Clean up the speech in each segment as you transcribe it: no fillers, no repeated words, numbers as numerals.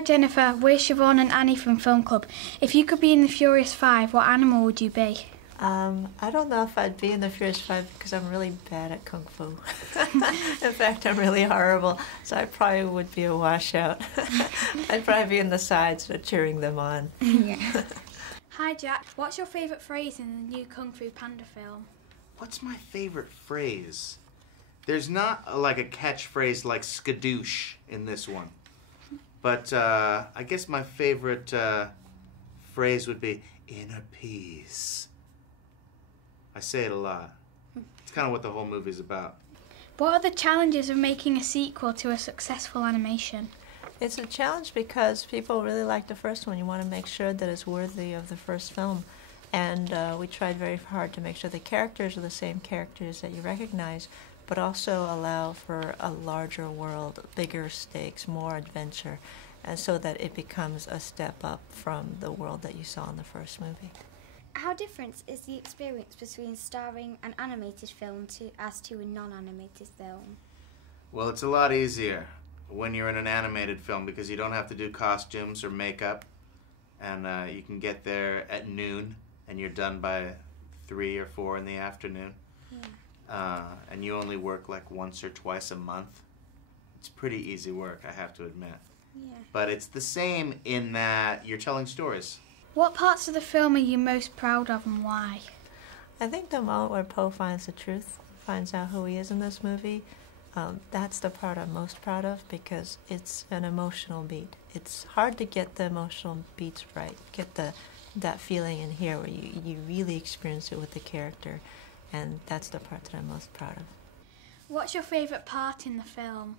Hi Jennifer, we're Siobhan and Annie from Film Club. If you could be in the Furious Five, what animal would you be? I don't know if I'd be in the Furious Five because I'm really bad at Kung Fu. In fact, I'm really horrible, so I probably would be a washout. I'd probably be in the sides cheering them on. Yeah. Hi Jack, what's your favourite phrase in the new Kung Fu Panda film? What's my favorite phrase? There's not like a catchphrase like skadoosh in this one. But I guess my favorite phrase would be inner peace. I say it a lot. It's kind of what the whole movie's about. What are the challenges of making a sequel to a successful animation? It's a challenge because people really like the first one. You want to make sure that it's worthy of the first film. And we tried very hard to make sure the characters are the same characters that you recognize, but also allow for a larger world, bigger stakes, more adventure, and so that it becomes a step up from the world that you saw in the first movie. How different is the experience between starring an animated film as to a non-animated film? Well, it's a lot easier when you're in an animated film because you don't have to do costumes or makeup, and you can get there at noon and you're done by 3 or 4 in the afternoon. Yeah. And you only work like once or twice a month. It's pretty easy work, I have to admit. Yeah. But it's the same in that you're telling stories. What parts of the film are you most proud of and why? I think the moment where Poe finds the truth, finds out who he is in this movie, that's the part I'm most proud of because it's an emotional beat. It's hard to get the emotional beats right, get that feeling in here where you really experience it with the character, and that's the part that I'm most proud of. What's your favourite part in the film?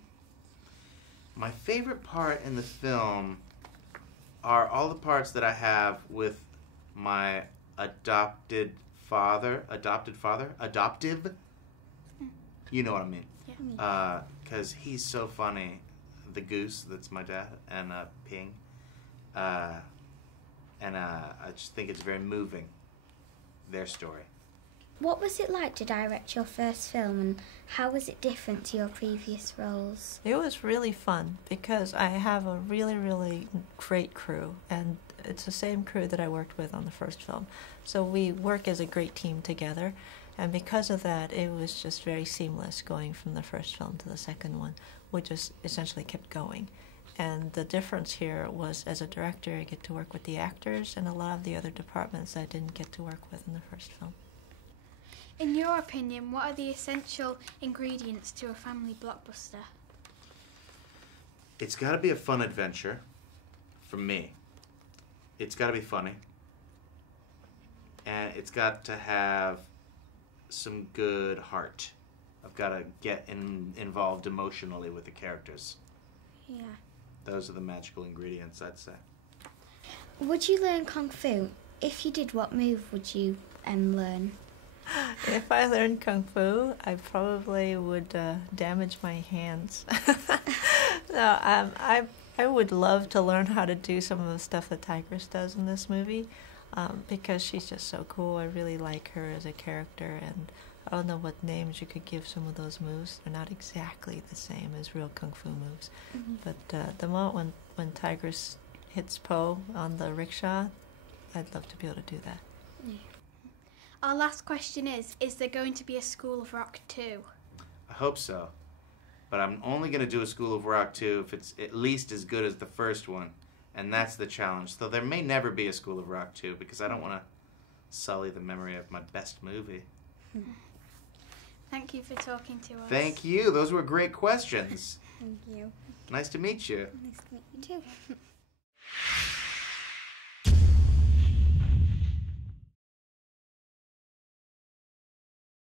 My favorite part in the film are all the parts that I have with my adoptive father, you know what I mean. Yeah. Because he's so funny, the goose, that's my dad, and Ping, and I just think it's very moving, their story. What was it like to direct your first film, and how was it different to your previous roles? It was really fun because I have a really, really great crew, and it's the same crew that I worked with on the first film. So we work as a great team together, and because of that, it was just very seamless going from the first film to the second one. We just essentially kept going. And the difference here was, as a director, I get to work with the actors and a lot of the other departments I didn't get to work with in the first film. In your opinion, what are the essential ingredients to a family blockbuster? It's got to be a fun adventure, for me. It's got to be funny. And it's got to have some good heart. I've got to get involved emotionally with the characters. Yeah. Those are the magical ingredients, I'd say. Would you learn Kung Fu? If you did, what move would you learn? If I learned Kung Fu, I probably would damage my hands. No, I would love to learn how to do some of the stuff that Tigress does in this movie because she's just so cool. I really like her as a character, and I don't know what names you could give some of those moves. They're not exactly the same as real Kung Fu moves. Mm-hmm. But the moment when Tigress hits Poe on the rickshaw, I'd love to be able to do that. Yeah. Our last question is there going to be a School of Rock 2? I hope so. But I'm only going to do a School of Rock 2 if it's at least as good as the first one. And that's the challenge. So there may never be a School of Rock 2 because I don't want to sully the memory of my best movie. Thank you for talking to us. Thank you. Those were great questions. Thank you. Nice to meet you. Nice to meet you too.